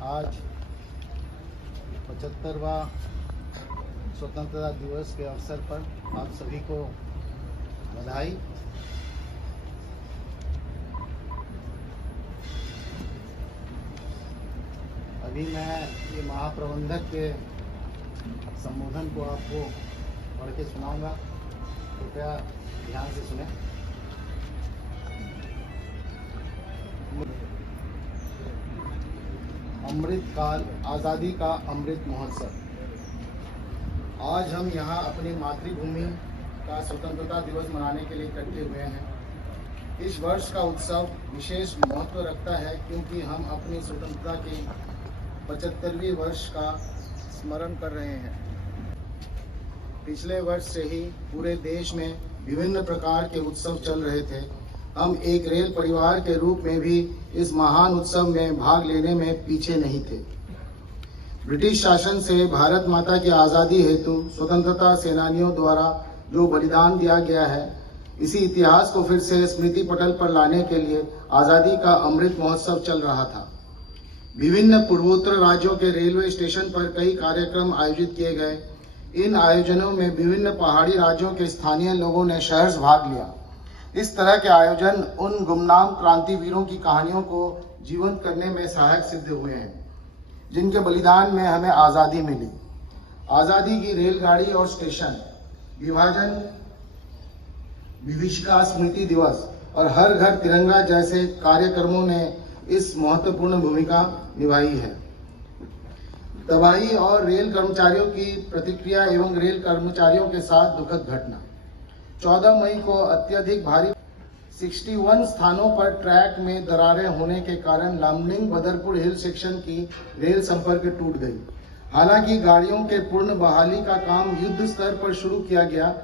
आज 75वां स्वतंत्रता दिवस के अवसर पर आप सभी को बधाई। अभी मैं ये महाप्रबंधक के संबोधन को आपको पढ़ के सुनाऊंगा, कृपया ध्यान से सुनें। अमृत काल, आज़ादी का अमृत महोत्सव। आज हम यहाँ अपनी मातृभूमि का स्वतंत्रता दिवस मनाने के लिए इकट्ठे हुए हैं। इस वर्ष का उत्सव विशेष महत्व रखता है क्योंकि हम अपनी स्वतंत्रता के 75वें वर्ष का स्मरण कर रहे हैं। पिछले वर्ष से ही पूरे देश में विभिन्न प्रकार के उत्सव चल रहे थे। हम एक रेल परिवार के रूप में भी इस महान उत्सव में भाग लेने में पीछे नहीं थे। ब्रिटिश शासन से भारत माता की आज़ादी हेतु स्वतंत्रता सेनानियों द्वारा जो बलिदान दिया गया है, इसी इतिहास को फिर से स्मृति पटल पर लाने के लिए आज़ादी का अमृत महोत्सव चल रहा था। विभिन्न पूर्वोत्तर राज्यों के रेलवे स्टेशन पर कई कार्यक्रम आयोजित किए गए। इन आयोजनों में विभिन्न पहाड़ी राज्यों के स्थानीय लोगों ने सहर्ष भाग लिया। इस तरह के आयोजन उन गुमनाम क्रांतिवीरों की कहानियों को जीवंत करने में सहायक सिद्ध हुए हैं, जिनके बलिदान में हमें आज़ादी मिली। आज़ादी की रेलगाड़ी और स्टेशन, विभाजन विभीषिका स्मृति दिवस और हर घर तिरंगा जैसे कार्यक्रमों ने इस महत्वपूर्ण भूमिका निभाई है। तबाही और रेल कर्मचारियों की प्रतिक्रिया एवं रेल कर्मचारियों के साथ दुखद घटना। 14 मई को अत्यधिक भारी 61 स्थानों पर ट्रैक में दरारें होने के कारण लामडिंग बदरपुर हिल सेक्शन की रेल संपर्क टूट गई। हालांकि गाड़ियों के पूर्ण बहाली का काम युद्ध स्तर पर शुरू किया गया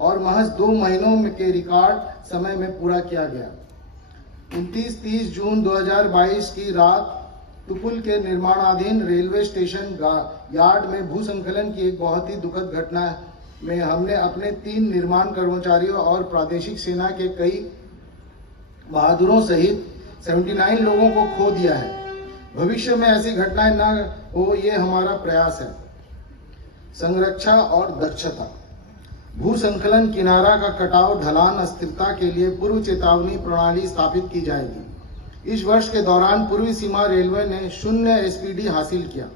और महज 2 महीनों के रिकॉर्ड समय में पूरा किया गया। 29-30 जून 2022 की रात तुपुल के निर्माणाधीन रेलवे स्टेशन यार्ड में भूसंकलन की एक बहुत ही दुखद घटना में हमने अपने 3 निर्माण कर्मचारियों और प्रादेशिक सेना के कई बहादुरों सहित 79 लोगों को खो दिया है। भविष्य में ऐसी घटनाएं न हो, ये हमारा प्रयास है। संरक्षा और दक्षता। भूसंकलन, किनारा का कटाव, ढलान, अस्थिरता के लिए पूर्व चेतावनी प्रणाली स्थापित की जाएगी। इस वर्ष के दौरान पूर्वी सीमा रेलवे ने 0 एसपीडी हासिल किया।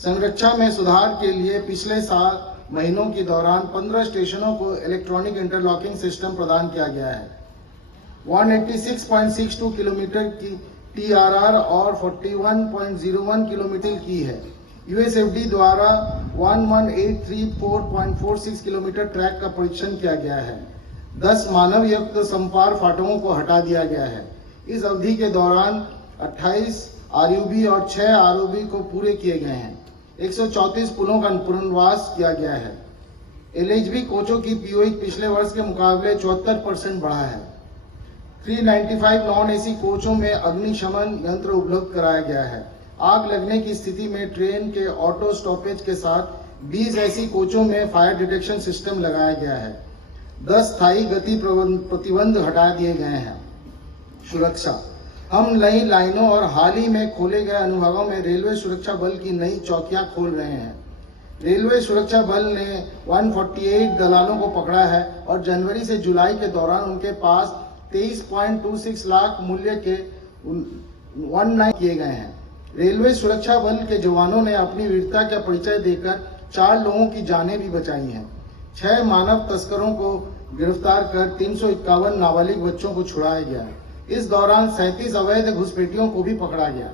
संरक्षा में सुधार के लिए पिछले साल महीनों के दौरान 15 स्टेशनों को इलेक्ट्रॉनिक इंटरलॉकिंग सिस्टम प्रदान किया गया है। 186.62 किलोमीटर की TRR और 41.01 किलोमीटर की है। USFD द्वारा 11834.46 किलोमीटर ट्रैक का परीक्षण किया गया है। 10 मानव युक्त संपार फाटकों को हटा दिया गया है। इस अवधि के दौरान 28 RUB और 6 ROB को पूरे किए गए हैं। 134 पुलों का पुनर्वास किया गया है। LHB कोचों की POE पिछले वर्ष के मुकाबले 74% बढ़ा है। 395 नॉन AC कोचों में अग्निशमन यंत्र उपलब्ध कराया गया है। आग लगने की स्थिति में ट्रेन के ऑटो स्टॉपेज के साथ 20 ऐसी कोचों में फायर डिटेक्शन सिस्टम लगाया गया है। 10 स्थायी गति प्रतिबंध हटा दिए गए हैं। सुरक्षा। हम नई लाइनों और हाल ही में खोले गए अनुभवों में रेलवे सुरक्षा बल की नई चौकियां खोल रहे हैं। रेलवे सुरक्षा बल ने 148 दलालों को पकड़ा है और जनवरी से जुलाई के दौरान उनके पास 23.26 लाख मूल्य के 19 किए गए हैं। रेलवे सुरक्षा बल के जवानों ने अपनी वीरता का परिचय देकर 4 लोगों की जानें भी बचाई हैं। 6 मानव तस्करों को गिरफ्तार कर 351 नाबालिग बच्चों को छुड़ाया गया। इस दौरान 37 अवैध घुसपैठियों को भी पकड़ा गया।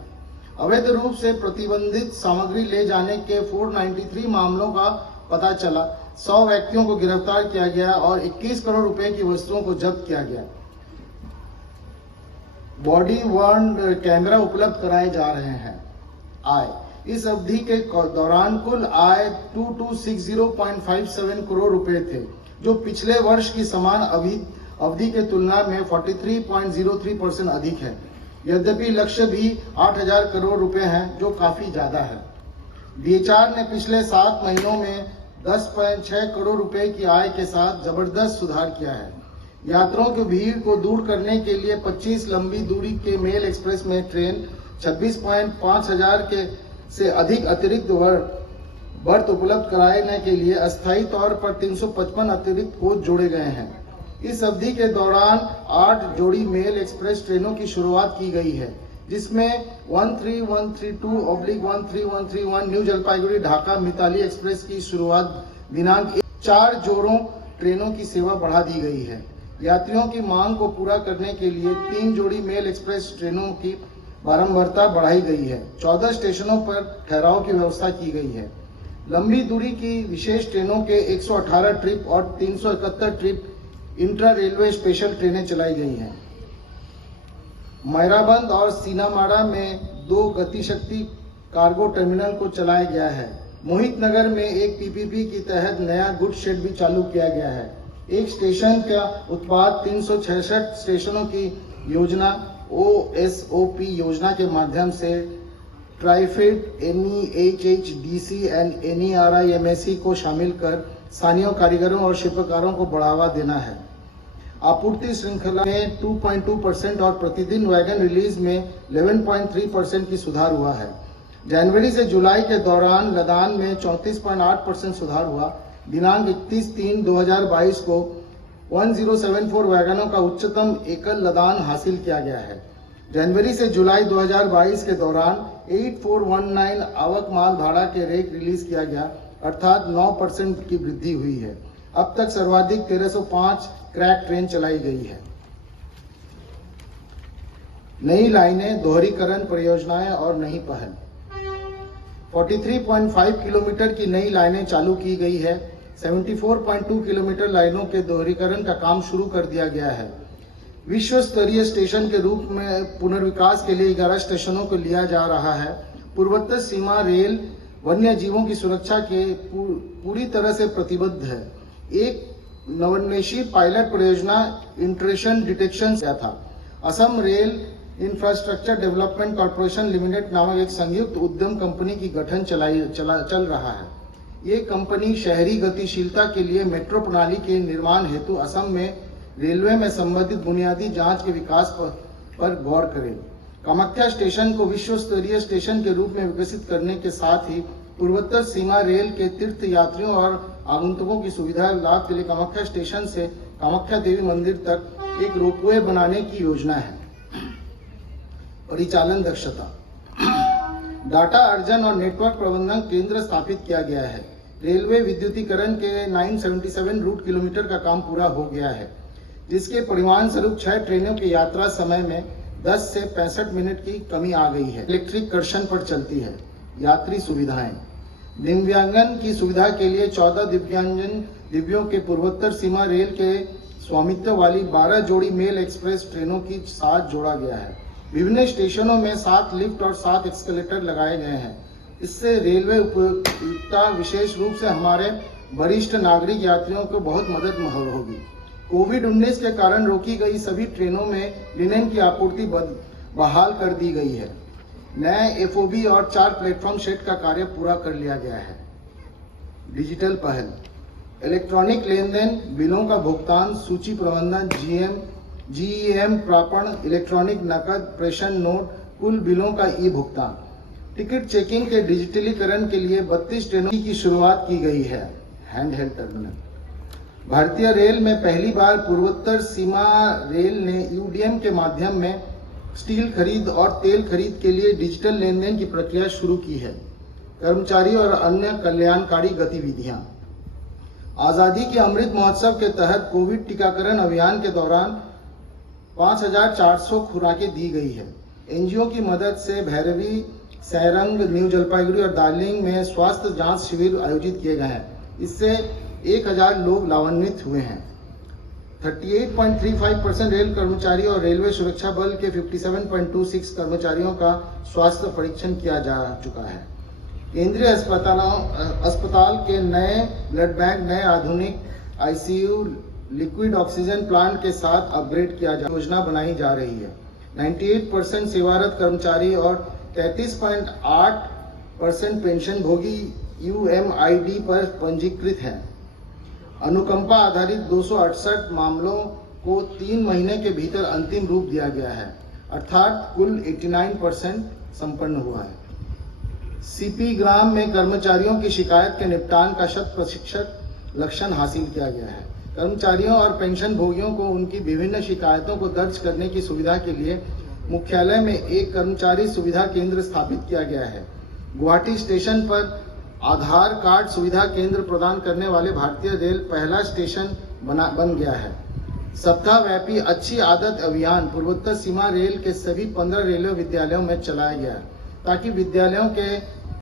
अवैध रूप से प्रतिबंधित सामग्री ले जाने के 493 मामलों का पता चला। 100 व्यक्तियों को गिरफ्तार किया गया और 21 करोड़ रुपए की वस्तुओं को जब्त किया गया। बॉडी वर्न कैमरा उपलब्ध कराए जा रहे हैं। आय। इस अवधि के दौरान कुल आय 2260.57 करोड़ रुपए थे, जो पिछले वर्ष की समान अवधि के तुलना में 43.03% अधिक है। यद्यपि लक्ष्य भी 8000 करोड़ रुपए है, जो काफी ज्यादा है। DHR ने पिछले 7 महीनों में 10.6 करोड़ रुपए की आय के साथ जबरदस्त सुधार किया है। यात्रियों की भीड़ को दूर करने के लिए 25 लंबी दूरी के मेल एक्सप्रेस में ट्रेन, 26.5 हजार के से अधिक अतिरिक्त बर्थ उपलब्ध कराने के लिए अस्थायी तौर पर 355 अतिरिक्त कोच जोड़े गए हैं। इस अवधि के दौरान 8 जोड़ी मेल एक्सप्रेस ट्रेनों की शुरुआत की गई है, जिसमें 13132/13131 न्यू जलपाईगुड़ी ढाका मिताली एक्सप्रेस की शुरुआत दिनांक 4 जोड़ों ट्रेनों की सेवा बढ़ा दी गई है। यात्रियों की मांग को पूरा करने के लिए 3 जोड़ी मेल एक्सप्रेस ट्रेनों की बारंबारता बढ़ाई गई है। 14 स्टेशनों पर ठहराव की व्यवस्था की गई है। लंबी दूरी की विशेष ट्रेनों के 118 ट्रिप और 371 ट्रिप इंट्रा रेलवे स्पेशल ट्रेनें चलाई गई हैं। मैराबंद और सीनामाड़ा में 2 गतिशक्ति कार्गो टर्मिनल को चलाया गया है। मोहित नगर में एक पीपीपी के तहत नया गुड शेड भी चालू किया गया है। एक स्टेशन का उत्पाद 366 स्टेशनों की योजना OSOP योजना के माध्यम से ट्राइफेड NEHHDC एंड NERIMSC को शामिल कर स्थानीय कारीगरों और शिल्पकारों को बढ़ावा देना है। आपूर्ति श्रृंखला में 2.2% और प्रतिदिन वैगन रिलीज में 11.3% की सुधार हुआ है। जनवरी से जुलाई के दौरान लदान में 34.8% सुधार हुआ। दिनांक 31/3/2022 को 1074 वैगनों का उच्चतम एकल लदान हासिल किया गया है। जनवरी से जुलाई 2022 के दौरान 8419 आवक माल भाड़ा के रेक रिलीज किया गया, अर्थात 9% की वृद्धि हुई है। अब तक सर्वाधिक 1305 क्रैक ट्रेन चलाई गई है। नई लाइनें, दोहरीकरण परियोजनाएं और नई पहल। 43.5 किलोमीटर की नई लाइनें चालू की गई है। 74.2 किलोमीटर लाइनों के दोहरीकरण का काम शुरू कर दिया गया है। विश्व स्तरीय स्टेशन के रूप में पुनर्विकास के लिए 11 स्टेशनों को लिया जा रहा है। पूर्वोत्तर सीमा रेल वन्य जीवों की सुरक्षा के पूरी तरह से प्रतिबद्ध है। एक नवोन्मेषी पायलट परियोजना इंट्रेशन डिटेक्शन किया था। Assam rail infrastructure development corporation limited नामक एक संयुक्त उद्यम कंपनी की गठन चल रहा है। ये कंपनी शहरी गतिशीलता के लिए मेट्रो प्रणाली के निर्माण हेतु असम में रेलवे में संबंधित बुनियादी जांच के विकास पर गौर करे। कामाख्या स्टेशन को विश्व स्तरीय स्टेशन के रूप में विकसित करने के साथ ही पूर्वोत्तर सीमा रेल के तीर्थ यात्रियों और आगंतुकों की सुविधा लाभ के लिए कामाख्या स्टेशन से कामाख्या देवी मंदिर तक एक रोपवे बनाने की योजना है। परिचालन दक्षता, डाटा अर्जन और नेटवर्क प्रबंधन केंद्र स्थापित किया गया है। रेलवे विद्युतीकरण के 977 रूट किलोमीटर का काम पूरा हो गया है, जिसके परिणाम स्वरूप 6 ट्रेनों की यात्रा समय में 10 से 65 मिनट की कमी आ गई है। इलेक्ट्रिक कर्षण पर चलती है। यात्री सुविधाएं, दिव्यांगन की सुविधा के लिए 14 दिव्यों के पूर्वोत्तर सीमा रेल के स्वामित्व वाली 12 जोड़ी मेल एक्सप्रेस ट्रेनों की साथ जोड़ा गया है। विभिन्न स्टेशनों में 7 लिफ्ट और 7 एक्सकेलेटर लगाए गए हैं। इससे रेलवे उपयोगिता विशेष रूप से हमारे वरिष्ठ नागरिक यात्रियों को बहुत मदद होगी। कोविड-19 के कारण रोकी गई सभी ट्रेनों में लिनेन की आपूर्ति बहाल कर दी गई है। नए FOB और 4 प्लेटफॉर्म शेड का कार्य पूरा कर लिया गया है। डिजिटल पहल, इलेक्ट्रॉनिक लेन देन, बिलों का भुगतान, सूची प्रबंधन, GEM प्रापण, इलेक्ट्रॉनिक नकद प्रेषण नोट, कुल बिलों का भुगतान। टिकट चेकिंग के डिजिटलीकरण के लिए 32 ट्रेनों की शुरुआत की गई है। हैंडहेल्ड टर्मिनल, भारतीय रेल में पहली बार पूर्वोत्तर सीमा रेल ने UDM के माध्यम में स्टील खरीद और तेल खरीद के लिए डिजिटल लेन देन की प्रक्रिया शुरू की है। कर्मचारी और अन्य कल्याणकारी गतिविधियां, आजादी के अमृत महोत्सव के तहत कोविड टीकाकरण अभियान के दौरान 5400 खुराकें दी गई है। NGO की मदद से भैरवी, सैरंग, न्यू जलपाईगुड़ी और दार्जिलिंग में स्वास्थ्य जांच शिविर आयोजित किए गए हैं। इससे 1000 लोग लाभान्वित हुए हैं। 38.35% रेल कर्मचारी और रेलवे सुरक्षा बल के 57.26 कर्मचारियों का स्वास्थ्य परीक्षण किया जा चुका है। केंद्रीय अस्पताल के नए ब्लड बैंक, नए आधुनिक ICU, लिक्विड ऑक्सीजन प्लांट के साथ अपग्रेड किया योजना बनाई जा रही है। 98% सेवारत कर्मचारी और 33.8% पेंशन भोगी UMID पर पंजीकृत हैं। अनुकंपा आधारित 268 मामलों को 3 महीने के भीतर अंतिम रूप दिया गया है, अर्थात कुल 89% संपन्न हुआ है। सीपी ग्राम में कर्मचारियों की शिकायत के निपटान का 100% लक्ष्य हासिल किया गया है। कर्मचारियों और पेंशन भोगियों को उनकी विभिन्न शिकायतों को दर्ज करने की सुविधा के लिए मुख्यालय में एक कर्मचारी सुविधा केंद्र स्थापित किया गया है। गुवाहाटी स्टेशन पर आधार कार्ड सुविधा केंद्र प्रदान करने वाले भारतीय रेल पहला स्टेशन बन गया है। सप्ताह व्यापी अच्छी आदत अभियान पूर्वोत्तर सीमा रेल के सभी 15 रेलवे विद्यालयों में चलाया गया है, ताकि विद्यालयों के